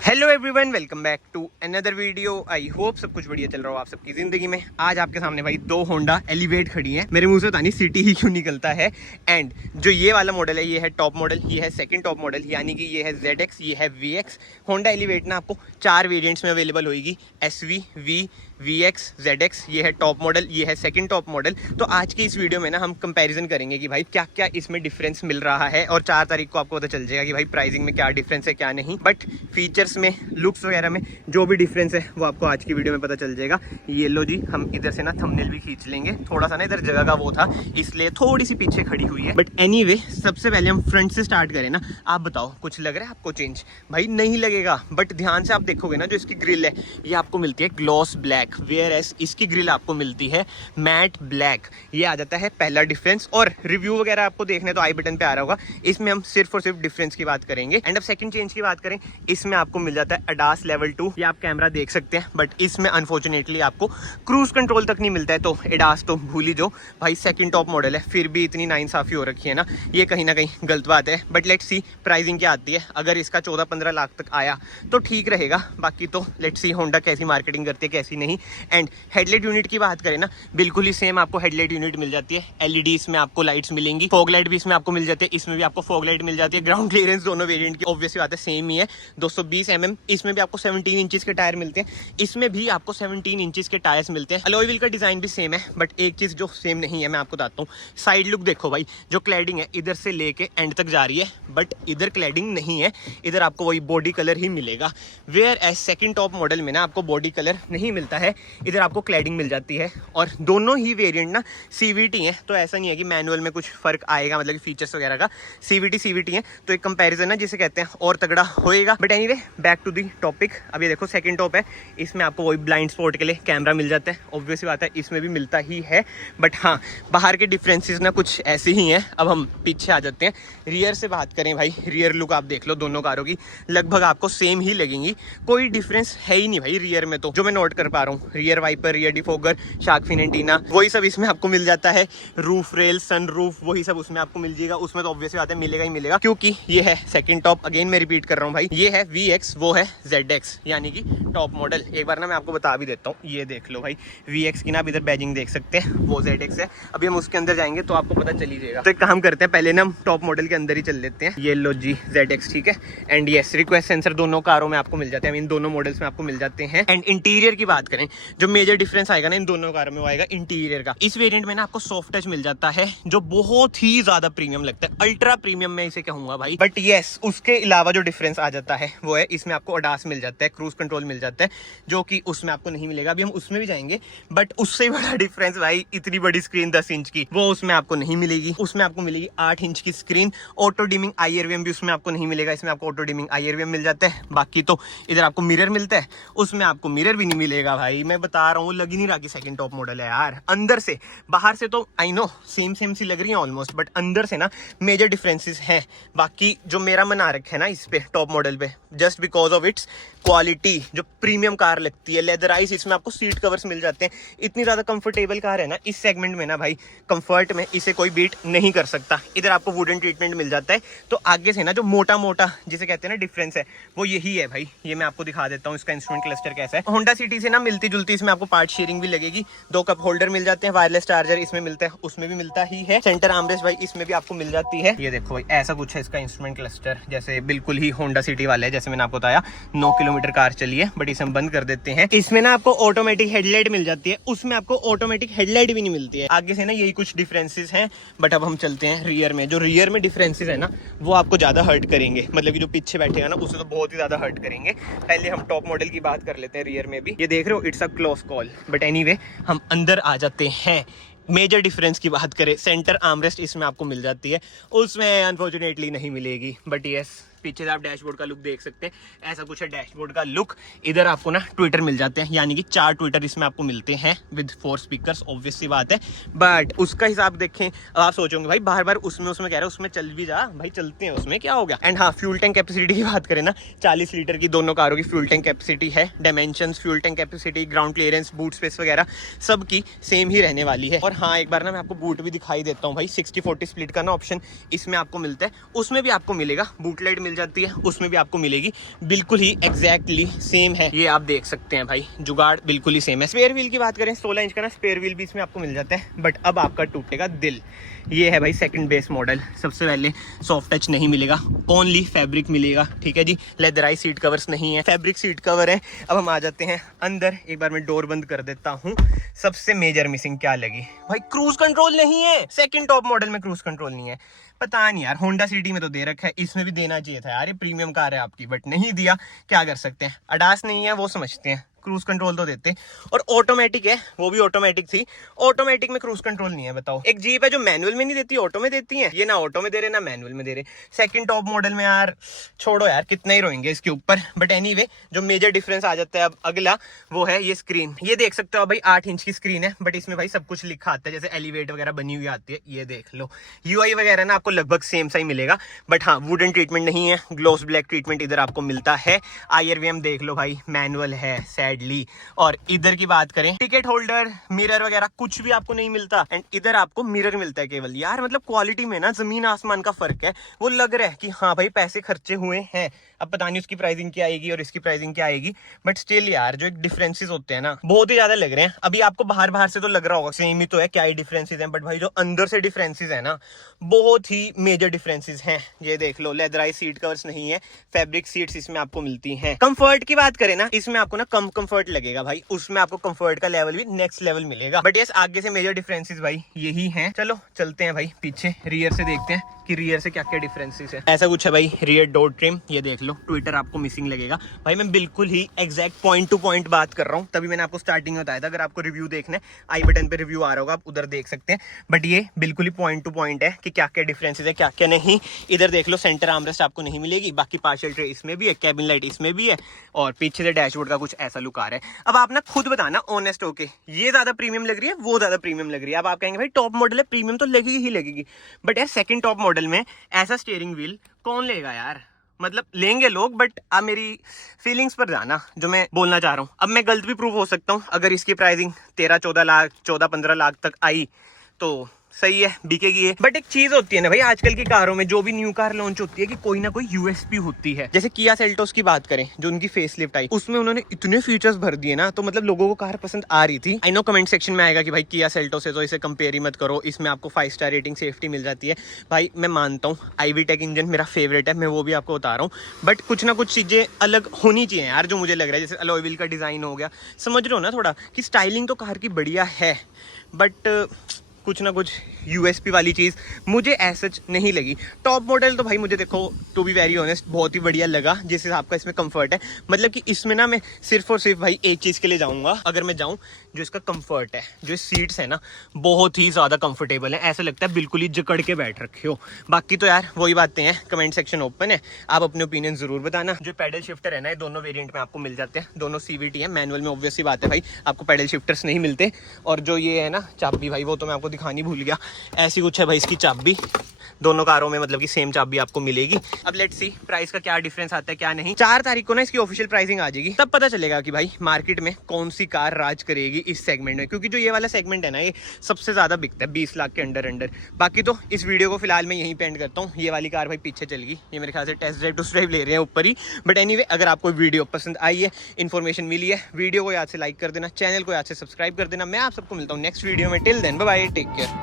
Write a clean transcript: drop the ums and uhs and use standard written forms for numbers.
Hello everyone, welcome back to another video. I hope सब कुछ बढ़िया चल रहा हो आप सबकी जिंदगी में। आज आपके सामने भाई दो होंडा एलिवेट खड़ी हैं। मेरे मुंह से पता नहीं सिटी ही क्यों निकलता है। एंड जो ये वाला मॉडल है ये है टॉप मॉडल, ये है सेकंड टॉप मॉडल, यानी कि ये है ZX, ये है VX। होंडा एलिवेट ना आपको 4 वेरिएंट्स में अवेलेबल होगी, SV, V, VX, ZX। ये है टॉप मॉडल, ये है सेकंड टॉप मॉडल। तो आज की इस वीडियो में ना हम कंपैरिजन करेंगे कि भाई क्या क्या इसमें डिफरेंस मिल रहा है, और 4 तारीख को आपको पता चल जाएगा कि भाई प्राइसिंग में क्या डिफरेंस है क्या नहीं। बट फीचर्स में, लुक्स वगैरह में जो भी डिफरेंस है वो आपको आज की वीडियो में पता चल जाएगा। ये लो जी, हम इधर से ना थंबनेल भी खींच लेंगे। थोड़ा सा ना इधर जगह का वो था, इसलिए थोड़ी सी पीछे खड़ी हुई है। बट एनीवे, सबसे पहले हम फ्रंट से स्टार्ट करें ना। आप बताओ कुछ लग रहा है आपको चेंज? भाई नहीं लगेगा, बट ध्यान से आप देखोगे ना, जो इसकी ग्रिल है ये आपको मिलती है ग्लॉस ब्लैक, वेयर एस इसकी ग्रिल आपको मिलती है मैट ब्लैक। ये आ जाता है पहला डिफरेंस। और रिव्यू वगैरह आपको देखने तो आई बटन पे आ रहा होगा, इसमें हम सिर्फ और सिर्फ डिफरेंस की बात करेंगे। एंड अब सेकंड चेंज की बात करें, इसमें आपको मिल जाता है ADAS लेवल 2। ये आप कैमरा देख सकते हैं, बट इसमें अनफॉर्चुनेटली आपको क्रूज कंट्रोल तक नहीं मिलता है। तो ADAS तो भूल ही जो भाई, सेकंड टॉप मॉडल है फिर भी इतनी नाइंसाफी हो रखी है ना, ये कहीं ना कहीं गलत बात है। बट लेट्स सी प्राइसिंग क्या आती है। अगर इसका 14-15 लाख तक आया तो ठीक रहेगा, बाकी तो लेट्स सी होंडा कैसी मार्केटिंग करती है कैसी नहीं। एंड हेडलाइट यूनिट की बात करें ना, बिल्कुल ही सेम आपको हेडलाइट यूनिट मिल जाती है। LED इसमें आपको लाइट्स मिलेंगी, फॉग लाइट भी इसमें आपको मिल जाती है, इसमें भी आपको फॉग लाइट मिल जाती है। ग्राउंड क्लियरेंस दोनों वेरिएंट की ऑब्वियस बात है सेम ही है, 220 mm। इसमें भी आपको 17 इंचेस के टायर मिलते हैं, इसमें भी आपको 17 इंचेस के टायर्स मिलते हैं। अलॉय व्हील का डिजाइन भी सेम है, बट एक चीज जो सेम नहीं है मैं आपको बताता हूँ, साइड लुक देखो भाई। जो क्लैडिंग है इधर से लेके एंड तक जा रही है, बट इधर क्लैडिंग नहीं है, इधर आपको वही बॉडी कलर ही मिलेगा। Whereas second top model में ना आपको बॉडी कलर नहीं मिलता है, इधर आपको क्लैडिंग मिल जाती है। और दोनों ही वेरिएंट ना CVT है, तो ऐसा नहीं है कि मैनुअल में कुछ फर्क आएगा, मतलब कि फीचर्स वगैरह का। CVT है, तो एक कंपैरिजन ना जिसे कहते हैं और तगड़ा होएगा। But anyway, back to the topic. अब ये देखो सेकंड टॉप है, इसमें आपको वही ब्लाइंड स्पॉट के लिए कैमरा मिल जाता है, ऑब्वियस बात है इसमें भी मिलता ही है। बट हाँ, बाहर के डिफरेंसेस ना कुछ ऐसे ही हैं। अब हम पीछे आ जाते हैं, रियर से बात करें भाई। रियर लुक आप देख लो, दोनों कारों की लगभग आपको सेम ही लगेंगी, कोई डिफरेंस है ही नहीं भाई रियर में। तो जो मैं नोट कर पा रहा हूँ, rear wiper, rear defogger, shark fin antenna, वही सब इसमें आपको मिल जाता है। रूफ रेल, सन रूफ, वही सब उसमें आपको मिल जाएगा। उसमें तो ऑब्वियस बात है मिलेगा ही मिलेगा, क्योंकि ये है सेकंड टॉप। अगेन मैं रिपीट कर रहा हूँ भाई, ये है VX, वो है ZX, यानी कि टॉप मॉडल। एक बार ना मैं आपको बता भी देता हूँ, ये देख लो भाई VX की ना आप इधर बैजिंग देख सकते हैं, वो ZX है। अभी हम उसके अंदर जाएंगे तो आपको पता चल ही जाएगा। तो एक काम करते हैं, पहले ना हम टॉप मॉडल के अंदर ही चल लेते हैं। ये लो जी ZX, ठीक है। एंड यस, रिक्वेस्ट सेंसर दोनों कारों में आपको मिल जाते हैं, इन दोनों मॉडल्स में आपको मिल जाते हैं। एंड इंटीरियर की बात करें, जो मेजर डिफरेंस आएगा ना इन दोनों कारों में, वो आएगा इंटीरियर का। इस वेरिएंट में ना आपको सॉफ्ट टच मिल जाता है, जो बहुत ही ज्यादा प्रीमियम लगता है, अल्ट्रा प्रीमियम मैं इसे कहूंगा भाई। बट यस, उसके अलावा जो डिफरेंस आ जाता है वो है, इसमें आपको ADAS मिल जाता है, क्रूज कंट्रोल मिल जाता है, जो कि उसमें आपको नहीं मिलेगा। अभी हम उसमें भी जाएंगे, बट उससे बड़ा डिफरेंस भाई, इतनी बड़ी स्क्रीन 10 इंच की, वो उसमें आपको नहीं मिलेगी। उसमें आपको मिलेगी 8 इंच की स्क्रीन। ऑटो डिमिंग IRVM भी उसमें आपको नहीं मिलेगा, इसमें आपको ऑटो डिमिंग IRVM मिल जाता है। बाकी तो इधर आपको मिरर मिलता है, उसमें आपको मिरर भी नहीं मिलेगा भाई। मैं बता रहा हूँ, लग ही नहीं रहा कि सेकंड टॉप मॉडल है यार। अंदर से, बाहर से तो आई नो सेम सी लग रही है ऑलमोस्ट, बट अंदर से ना मेजर डिफरेंसेस हैं। बाकी जो मेरा मन आ रखा है ना इस पे टॉप मॉडल पे, just because of its quality, जो प्रीमियम कार लगती है, लेदराइज, इसमें आपको सीट कवर्स मिल जाते हैं। इतनी ज्यादा कंफर्टेबल कार है ना इस सेगमेंट में ना भाई, कंफर्ट में इसे कोई बीट नहीं कर सकता। इधर आपको वुडन ट्रीटमेंट मिल जाता है। तो आगे से ना जो मोटा मोटा जिसे कहते हैं ना डिफरेंस है, वो यही है भाई। ये मैं आपको दिखा देता हूँ, इसका इंस्ट्रूमेंट क्लस्टर कैसा है। होंडा सिटी से ना मिलती जुलती इसमें आपको पार्ट शेयरिंग भी लगेगी। 2 कप होल्डर मिल जाते हैं, वायरलेस चार्जर इसमें मिलता है, उसमें भी मिलता ही है। सेंटर आर्मरेस्ट भाई इसमें भी आपको मिल जाती है। ये देखो भाई, ऐसा कुछ है इसका इंस्ट्रूमेंट क्लस्टर, जैसे बिल्कुल ही होंडा सिटी वाला है। जैसे मैंने आपको बताया 9 किलोमीटर कार चली है, बट इसे हम बंद कर देते हैं। इसमें ना आपको ऑटोमेटिक हेडलाइट मिल जाती है, उसमें आपको ऑटोमेटिक हेडलाइट भी नहीं मिलती है। आगे से ना यही कुछ डिफरेंसेस हैं। बट अब हम चलते हैं रियर में। जो रियर में डिफरेंसेस है ना, वो आपको ज्यादा हर्ट करेंगे, मतलब कि जो पीछे बैठेगा ना उसे तो बहुत ही ज्यादा हर्ट करेंगे। पहले हम टॉप मॉडल की बात कर लेते हैं। रियर में भी ये देख रहे हो, it's a close call. But anyway, हम अंदर आ जाते हैं। मेजर डिफरेंस की बात करें, सेंटर आर्मरेस्ट इसमें आपको मिल जाती है, उसमें अनफॉर्चुनेटली नहीं मिलेगी। बट यस, पीछे से आप डैशबोर्ड का लुक देख सकते हैं, ऐसा कुछ है डैशबोर्ड का लुक। इधर आपको ना ट्विटर मिल जाते हैं, यानी कि 4 ट्विटर इसमें आपको मिलते हैं विद 4 स्पीकर्स, ऑब्वियस सी बात है। बट उसका हिसाब देखें, अब आप सोचोगे भाई बार बार उसमें कह रहे हो, उसमें चल भी जा भाई, चलते हैं उसमें, क्या हो गया। एंड हाँ, फ्यूल टैंक कैपेसिटी की बात करें ना, 40 लीटर की दोनों कारों की फ्यूल टैंक कैपेसिटी है। Dimension, fuel tank capacity, ground clearance, boot space वगैरह सब की सेम ही रहने वाली है। और हाँ, एक बार ना मैं आपको बूट भी दिखाई देता हूँ भाई। 60-40 स्प्लिट का ना ऑप्शन इसमें आपको मिलता है, उसमें भी आपको मिलेगा। बूट लाइट मिल जाती है उसमें भी आपको मिलेगी, बिल्कुल ही एग्जैक्टली सेम है। ये आप देख सकते हैं भाई, जुगाड़ बिल्कुल ही सेम है। स्पेयर व्हील की बात करें 16 इंच का ना स्पेयर व्हील भी इसमें आपको मिल जाता है, बट अब आपका टूटेगा दिल। ये है भाई सेकंड बेस मॉडल। सबसे पहले सॉफ्ट टच नहीं मिलेगा, ओनली फैब्रिक मिलेगा, ठीक है जी। लेदराई सीट कवर्स नहीं है, फैब्रिक सीट कवर है। अब हम आ जाते हैं अंदर, एक बार मैं डोर बंद कर देता हूँ। सबसे मेजर मिसिंग क्या लगी भाई, क्रूज कंट्रोल नहीं है। सेकंड टॉप मॉडल में क्रूज कंट्रोल नहीं है, पता नहीं यार। होंडा सिटी में तो दे रखा है, इसमें भी देना चाहिए था यार, ये प्रीमियम कार है आपकी, बट नहीं दिया, क्या कर सकते हैं। अडास नहीं है वो समझते हैं, क्रूज कंट्रोल तो देते। और ऑटोमेटिक है, वो भी ऑटोमेटिक थी, ऑटोमेटिक में क्रूज कंट्रोल नहीं है। बताओ, एक जीप है जो मैनुअल में नहीं देती, ऑटो में देती है। ये ना ऑटो में दे रहे ना मैनुअल में दे रहे। सेकंड टॉप मॉडल में यार छोड़ो यार, कितना ही रोएंगे इसके ऊपर। बट एनीवे, जो मेजर डिफरेंस आ जाता है अब अगला, वो है ये स्क्रीन। ये देख सकते हो भाई 8 इंच की स्क्रीन है, बट इसमें भाई सब कुछ लिखा आता है, जैसे एलिवेट वगैरह बनी हुई आती है। ये देख लो, यूआई वगैरह ना आपको लगभग सेम सा ही मिलेगा, बट हाँ वुडन ट्रीटमेंट नहीं है, ग्लोस ब्लैक ट्रीटमेंट इधर आपको मिलता है। IRVM देख लो भाई, मैनुअल है सैडली। और इधर की बात करें, टिकट होल्डर, मिरर वगैरह कुछ भी आपको नहीं मिलता, एंड इधर आपको मिरर मिलता है केवल। यार मतलब क्वालिटी में ना जमीन आसमान का फर्क है। वो लग रहा है कि हाँ भाई पैसे खर्चे हुए हैं। अब पता नहीं उसकी प्राइसिंग क्या आएगी और इसकी प्राइसिंग क्या आएगी, बट स्टिल यार जो एक डिफरेंसेस होते हैं ना, बहुत ही ज्यादा लग रहे हैं। अभी आपको बाहर बाहर से तो लग रहा होगा सेम ही तो है, क्या ही डिफरेंसेस हैं, बट भाई जो अंदर से डिफरेंसेस है ना, बहुत ही मेजर डिफरेंसेस हैं। ये देख लो, लेदराई सीट कवर्स नहीं है, फैब्रिक सीट्स इसमें आपको मिलती हैं। कंफर्ट की बात करें ना, इसमें आपको ना कम कंफर्ट लगेगा भाई, उसमें आपको कंफर्ट का लेवल भी नेक्स्ट लेवल मिलेगा। बट यस, आगे से मेजर डिफरेंसेस भाई यही हैं। चलो चलते हैं भाई पीछे, रियर से देखते हैं कि रियर से क्या क्या डिफरेंसेस है। ऐसा कुछ है भाई, रियर डोर ट्रिम, ये देख लो। ट्विटर आपको मिसिंग लगेगा भाई, मैं बिल्कुल ही एग्जैक्ट पॉइंट टू पॉइंट बात कर रहा हूँ, तभी मैंने आपको स्टार्टिंग में बताया था। अगर आपको रिव्यू देखना है, आई बटन पे रिव्यू आ रहा होगा, आप उधर देख सकते हैं। बट ये बिल्कुल ही पॉइंट टू पॉइंट है कि क्या क्या डिफरेंसेस है, क्या क्या नहीं। इधर देख लो, सेंटर आर्मरेस्ट आपको नहीं मिलेगी, बाकी पार्शियल ट्रे इसमें भी है, कैबिन लाइट इसमें भी है, और पीछे से डैशबोर्ड का कुछ ऐसा लुक आ रहा है। अब आप ना खुद बताना ऑनेस्ट होके, ये ज्यादा प्रीमियम लग रही है, वो ज्यादा प्रीमियम लग रही है। अब आप कहेंगे भाई टॉप मॉडल है, प्रीमियम तो लगेगी ही लगेगी, बट यार सेकंड टॉप मॉडल में ऐसा स्टीयरिंग व्हील कौन लेगा यार। मतलब लेंगे लोग, बट आप मेरी फीलिंग्स पर जाना जो मैं बोलना चाह रहा हूँ। अब मैं गलत भी प्रूव हो सकता हूँ, अगर इसकी प्राइसिंग 13-14 लाख, 14-15 लाख तक आई तो सही है, बिकेगी ये। बट एक चीज होती है ना भाई, आजकल की कारों में जो भी न्यू कार लॉन्च होती है कि कोई ना कोई यूएसपी होती है। जैसे किया सेल्टोस की बात करें, जो उनकी फेसलिफ्ट आई, उसमें उन्होंने इतने फीचर्स भर दिए ना, तो मतलब लोगों को कार पसंद आ रही थी। आई नो कमेंट सेक्शन में आएगा कि भाई किया सेल्टोस है तो इसे कंपेयर ही मत करो, इसमें आपको 5 स्टार रेटिंग, सेफ्टी मिल जाती है। भाई मैं मानता हूँ IV टेक इंजन मेरा फेवरेट है, मैं वो भी आपको बता रहा हूँ, बट कुछ ना कुछ चीजें अलग होनी चाहिए यार, जो मुझे लग रहा है। जैसे अलॉय व्हील का डिजाइन हो गया, समझ रहे हो ना थोड़ा, कि स्टाइलिंग तो कार की बढ़िया है, बट कुछ ना कुछ यूएसपी वाली चीज़ मुझे ऐसा नहीं लगी। टॉप मॉडल तो भाई मुझे देखो, टू बी वेरी ऑनेस्ट, बहुत ही बढ़िया लगा जिस हिसाब का इसमें कंफर्ट है। मतलब कि इसमें ना मैं सिर्फ और सिर्फ भाई एक चीज़ के लिए जाऊंगा, अगर मैं जाऊं, जो इसका कंफर्ट है, जो सीट्स है ना बहुत ही ज़्यादा कंफर्टेबल है, ऐसा लगता है बिल्कुल ही जकड़ के बैठ रखे हो। बाकी तो यार वही बातें हैं, कमेंट सेक्शन ओपन है, आप अपने ओपिनियन जरूर बताना। जो पैडल शिफ्टर है ना, ये दोनों वेरिएंट में आपको मिल जाते हैं, दोनों CVT है। मैनुअल में ऑब्वियस सी बात है भाई, आपको पैडल शिफ्टर्स नहीं मिलते। और जो ये है ना चाबी भाई, वो तो मैं आपको दिखानी भूल गया, ऐसी कुछ है भाई इसकी चाबी। दोनों कारों में मतलब कि सेम चाबी आपको मिलेगी। अब लेट्स सी प्राइस का क्या डिफरेंस आता है क्या नहीं। 4 तारीख को ना इसकी ऑफिशियल प्राइसिंग आ जाएगी, तब पता चलेगा कि भाई मार्केट में कौन सी कार राज करेगी इस सेगमेंट में, क्योंकि जो ये वाला सेगमेंट है ना, ये सबसे ज्यादा बिकता है 20 लाख के अंडर। बाकी तो इस वीडियो को फिलहाल मैं यहीं पे एंड करता हूँ। ये वाली कार भाई पीछे चल गई, ये मेरे ख्याल से टेस्ट ड्राइव टू ड्राइव ले रहे हैं ऊपर ही। बट एनीवे, अगर आपको वीडियो पसंद आई है, इन्फॉर्मेशन मिली है, वीडियो को याद से लाइक कर देना, चैनल को याद से सब्सक्राइब कर देना। मैं आप सबको मिलता हूँ नेक्स्ट वीडियो में। Till then bye bye, take care.